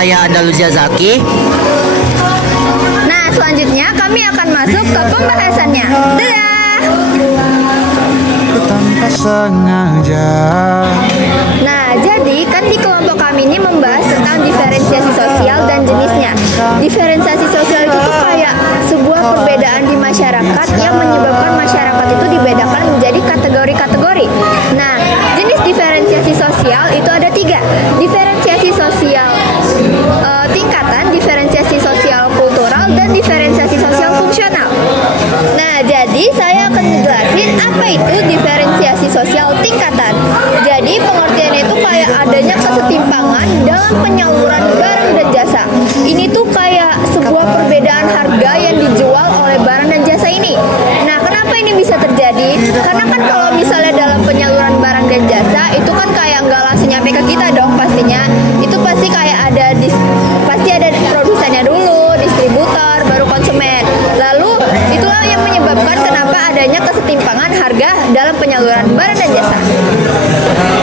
saya Andaluzia Zaki. Nah, selanjutnya kami akan masuk ke pembahasannya. Dadah! Tanpa sengaja. Nah, jadi kan di kelompok kami ini membahas tentang diferensiasi sosial dan jenisnya. Diferensiasi sosial itu tuh kayak sebuah perbedaan di masyarakat yang menyebabkan masyarakat itu dibedakan menjadi kategori-kategori. Nah, jenis diferensiasi sosial itu ada 3. Diferensiasi sosial tingkatan, diferensiasi sosial kultural, dan diferensiasi sosial fungsional. Nah, jadi saya akan menjelaskan apa itu diferensiasi sosial tingkatan. Jadi pengertiannya itu kayak adanya kesetimpangan dalam penyaluran barang dan jasa. Ini tuh kayak sebuah perbedaan harga yang dijual oleh barang dan jasa ini. Nah, kenapa ini bisa terjadi? Karena kan kalau misalnya dalam penyaluran barang dan jasa itu kan kayak nggak langsung nyampe ke kita dong pastinya. Itu pasti kayak pasti ada produsennya dulu, distributor, baru konsumen. Lalu itulah yang menyebabkan kenapa adanya kesetimpangan harga dalam penyaluran barang dan jasa.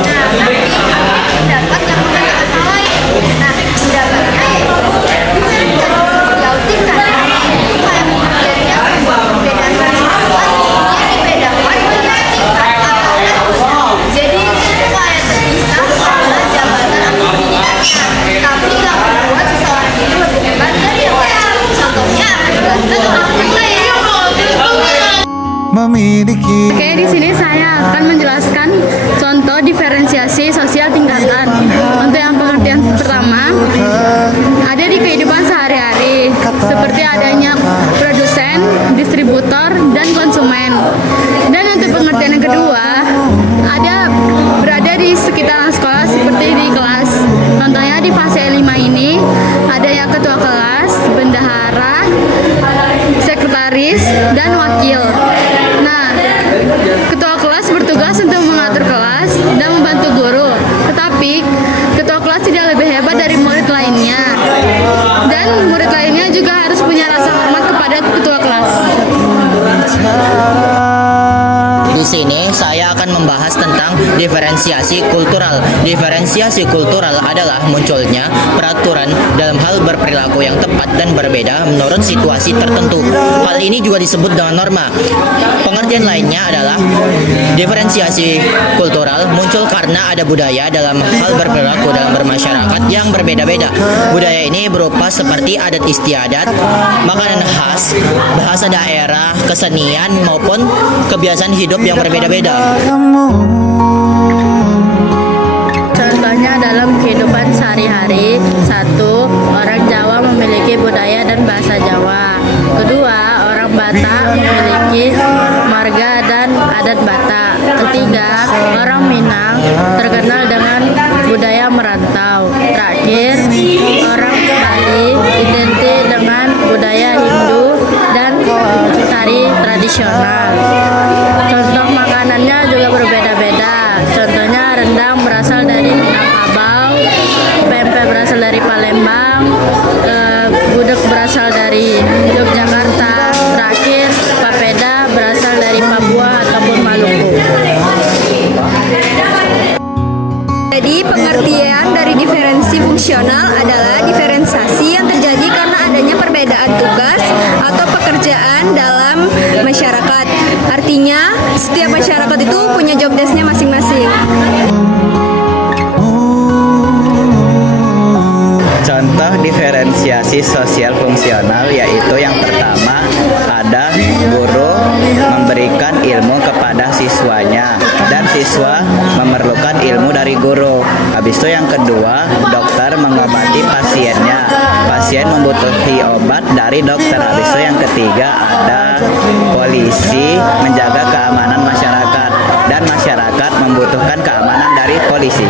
Nah, tapi ada pendapat yang mengatakan hal lain. Nah, pendapatnya yaitu diferensiasi sosial tingkatan itu kayak pengertiannya sebuah perbedaan masyarakat yang dibedakan dengan tingkat atau levelnya. Jadi itu kayak terpisah oleh jabatan atau pendidikannya, tapi nggak membuat seseorang itu lebih hebat dari yang lain. Contohnya akan dijelaskan oleh teman saya. Memiliki. Oke, di sini saya akan menjelaskan contoh diferensiasi sosial tingkatan. Untuk yang pengertian pertama, ada di kehidupan sehari-hari, seperti adanya produsen, distributor, dan konsumen. Dan untuk pengertian yang kedua, ada berada di sekitaran sekolah seperti di kelas. Contohnya di fase 5 ini, ada yang ketua kelas, bendahara, sekretaris, dan wakil. Nah, ketua kelas bertugas untuk mengatur kelas dan membantu guru. Tetapi, ketua kelas tidak lebih hebat dari murid lainnya. Dan murid lainnya juga harus punya rasa hormat kepada ketua kelas. Di sini saya akan membahas tentang diferensiasi kultural. Diferensiasi kultural adalah munculnya peraturan dalam hal berperilaku yang tepat dan berbeda menurut situasi tertentu. Hal ini juga disebut dengan norma. Pengertian lainnya adalah diferensiasi kultural muncul karena ada budaya dalam hal berperilaku dalam bermasyarakat yang berbeda-beda. Budaya ini berupa seperti adat istiadat, makanan khas, bahasa daerah, kesenian maupun kebiasaan hidup yang berbeda-beda. Contohnya dalam kehidupan sehari-hari, 1. Orang Jawa memiliki budaya dan bahasa Jawa. 2. Orang Batak memiliki marga dan adat Batak. 3. Orang Minang terkenal dengan budaya merantau. Terakhir, orang Bali identik dengan budaya Hindu dan tari tradisional. Contoh makanannya juga berbeda-beda. Contohnya rendang berasal dari Minangkabau, pempek berasal dari Palembang, gudeg berasal dari Yogyakarta, terakhir papeda berasal dari Papua ataupun Maluku. Jadi pengertian dari diferensi fungsional adalah diferensiasi yang terjadi karena adanya perbedaan tugas atau pekerjaan dalam masyarakat. Artinya setiap masyarakat itu punya job desk-nya masing-masing. Contoh diferensiasi sosial fungsional yaitu yang pertama ada guru memberikan ilmu kepada siswanya dan siswa memerlukan ilmu dari guru. Habis itu yang kedua, dokter mengobati pasiennya. Pasien membutuhkan obat dari dokter. Habis itu yang ketiga ada polisi menjaga keamanan masyarakat dan masyarakat membutuhkan keamanan dari polisi.